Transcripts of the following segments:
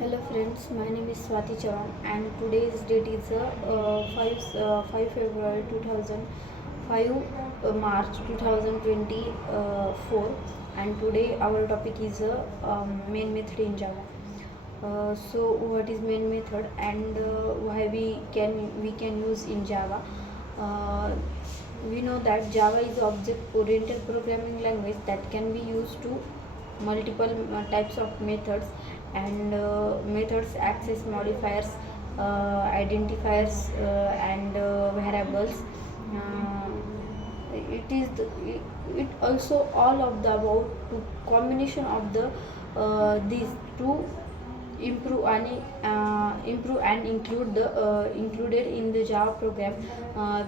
Hello friends, my name is Swati Chavan and today's date is 5 February 2005 March 2024, and today our topic is main method in Java. So what is main method and why we can use in Java? Uh, we know that Java is object oriented programming language that can be used to multiple types of methods, and methods access modifiers, identifiers, and variables. uh, it also all of the above to combination of the these to improve and include the included in the Java program.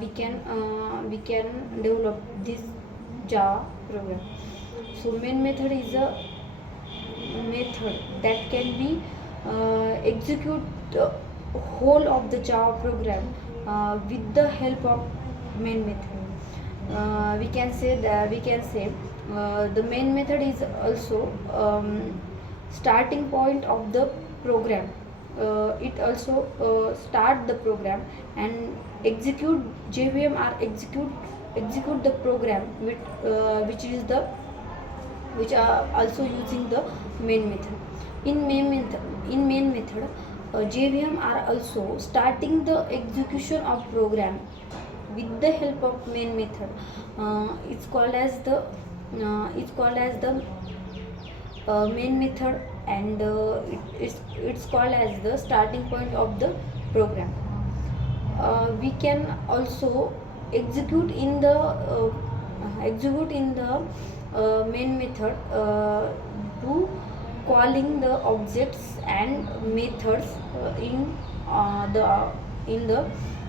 We can develop this Java program. So main method is a method that can be execute the whole of the Java program with the help of main method. We can say the main method is also starting point of the program. It also start the program and execute JVM or execute the program which are also using the main method. In main method, JVM are also starting the execution of program with the help of main method. It's called as the main method, and it's called as the starting point of the program. We can also execute in the main method to calling the objects and methods in the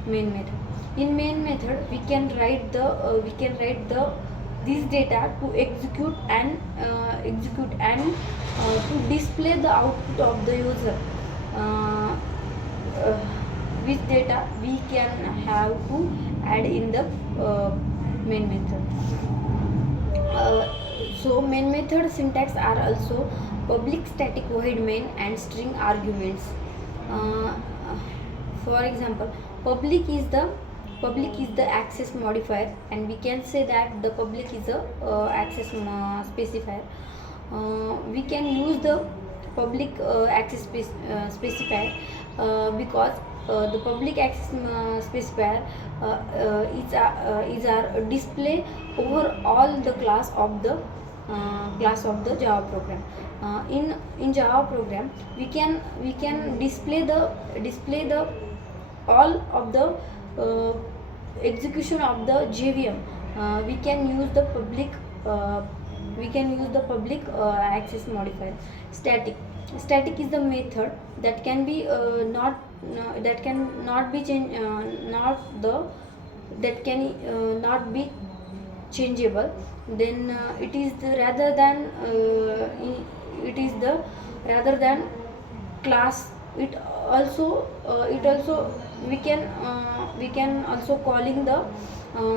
main method. In main method, we can write the this data to execute and to display the output of the user. Uh, uh, which data we can have to add in the main method. So main method syntax are also public static void main and string arguments. uh, for example, public is the access modifier, and we can say that the public is a access specifier. We can use the public access specifier because the public access specifier is our display over all the class of the Java program. In Java program, we can display the all of the uh, execution of the JVM. We can use the public access modifier. Static is the method that can be that can not be change not the that can not be changeable. Then it is the rather than class. It also we can also calling the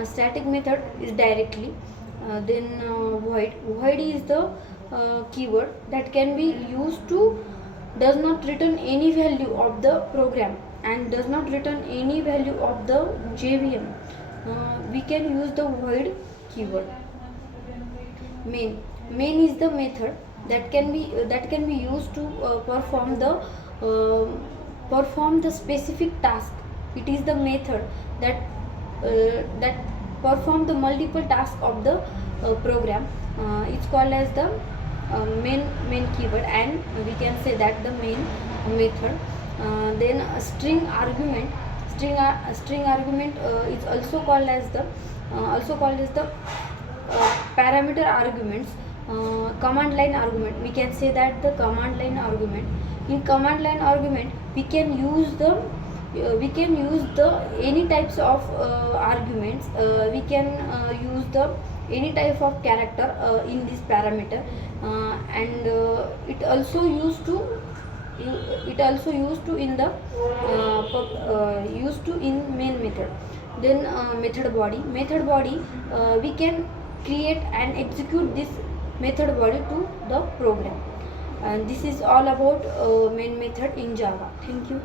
static method is directly. Then void is the keyword that can be used to does not return any value of the program and does not return any value of the JVM. We can use the void keyword. Main is the method that can be used to uh, perform the specific task. It is the method that perform the multiple tasks of the program. It's called as the main keyword, and we can say that the main method. Then a string argument is also called as the parameter arguments. Command line argument, we can say that the command line argument. In command line argument, we can use the any types of arguments. We can use the any type of character in this parameter, and it also used to in the used to in main method. Then method body, we can create and execute this method body to the program. And this is all about main method in Java. Thank you.